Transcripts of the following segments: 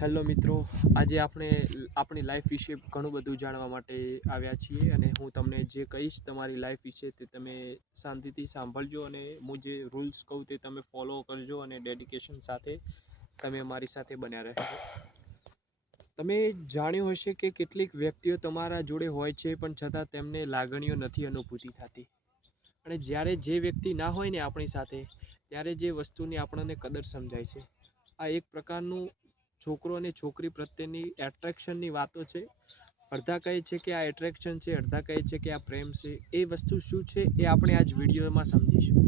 Hello મિત્રો, આજે આપણે આપણી લાઈફ વિશે ઘણું બધું જાણવા માટે આવ્યા છીએ અને હું તમને જે કહીશ તમારી લાઈફ વિશે તે તમે શાંતિથી સાંભળજો અને હું જે રૂલ્સ કહું તે તમે ફોલો કરજો અને ડેડિકેશન સાથે તમે મારી સાથે બન્યા રહેજો. તમે જાણ્યું હશે કે કેટલીક વ્યક્તિઓ તમારા જોડે હોય છે પણ છતાં તેમને લાગણીઓ નથી અનુભૂતિ થતી અને જ્યારે જે વ્યક્તિ ના હોય ને આપણી સાથે ત્યારે જે વસ્તુની આપણને કદર સમજાય છે. આ એક પ્રકારનું છોકરો અને છોકરી પ્રત્યેની એટ્રેક્શનની વાતો છે. અડધા કહે છે કે આ એટ્રેક્શન છે, અડધા કહે છે કે આ પ્રેમ છે. એ વસ્તુ શું છે એ આપણે આજ વિડીયોમાં સમજીશું.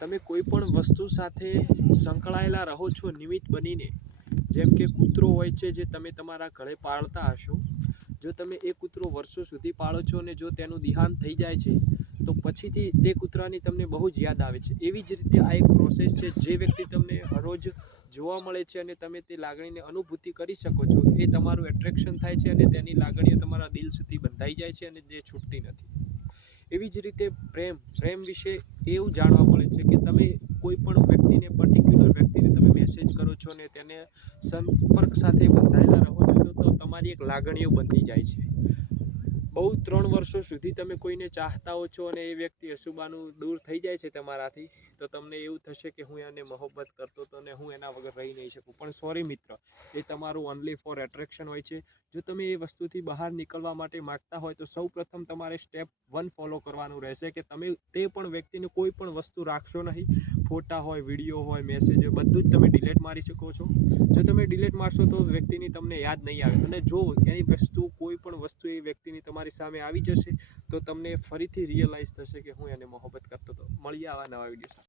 તમે કોઈ પણ વસ્તુ સાથે સંકળાયેલા રહો છો નિમિત્ત બનીને, જેમ કે કૂતરો હોય છે જે તમે તમારા ઘરે પાળતા હશો. જો તમે એ કૂતરો વર્ષો સુધી પાળો છો અને જો તેનું દેહાંત થઈ જાય છે તો પછીથી તે કૂતરાની તમને બહુ જ યાદ આવે છે. એવી જ રીતે આ એક પ્રોસેસ છે. જે વ્યક્તિ તમને હરરોજ જોવા મળે છે અને તમે તે લાગણીને અનુભૂતિ કરી શકો છો, એ તમારું એટ્રેક્શન થાય છે અને તેની લાગણીઓ તમારા દિલ સુધી બંધાઈ જાય છે અને જે છૂટતી નથી. એવી જ રીતે પ્રેમ વિશે એવું જાણવા મળે છે કે તમે કોઈ પણ વ્યક્તિને, પર્ટિક્યુલર વ્યક્તિને તમે મેસેજ કરો છો અને તેને સંપર્ક સાથે બંધાયેલા રહો છો તો તમારી એક લાગણીઓ બની જાય છે. બહુ 3 વર્ષો સુધી તમે કોઈને ચાહતા હો છો અને એ વ્યક્તિ અશુબાનું દૂર થઈ જાય છે તમારાથી, તો તમને એવું થશે કે હું એને મોહબ્બત કરતો હતો અને હું એના વગર રહી નહીં શકું. પણ સોરી મિત્ર, એ તમારું ઓનલી ફોર એટ્રેક્શન હોય છે. જો તમે એ વસ્તુથી બહાર નીકળવા માટે માગતા હોય તો સૌ પ્રથમ તમારે સ્ટેપ 1 ફોલો કરવાનું રહેશે કે તમે તે પણ વ્યક્તિને કોઈ પણ વસ્તુ રાખશો નહીં. ફોટા હોય, વિડીયો હોય, મેસેજ હોય, બધું જ તમે ડિલીટ મારી શકો છો. જો તમે ડિલીટ મારશો તો વ્યક્તિની તમને યાદ નહીં આવે અને જો એની વસ્તુ, કોઈ પણ વસ્તુ એ વ્યક્તિની તમારી સામે આવી જશે તો તમને ફરીથી રિયલાઇઝ થશે કે હું એને મોહબ્બત કરતો હતો. મળીએ આવા નવા વિડીયો સાથે.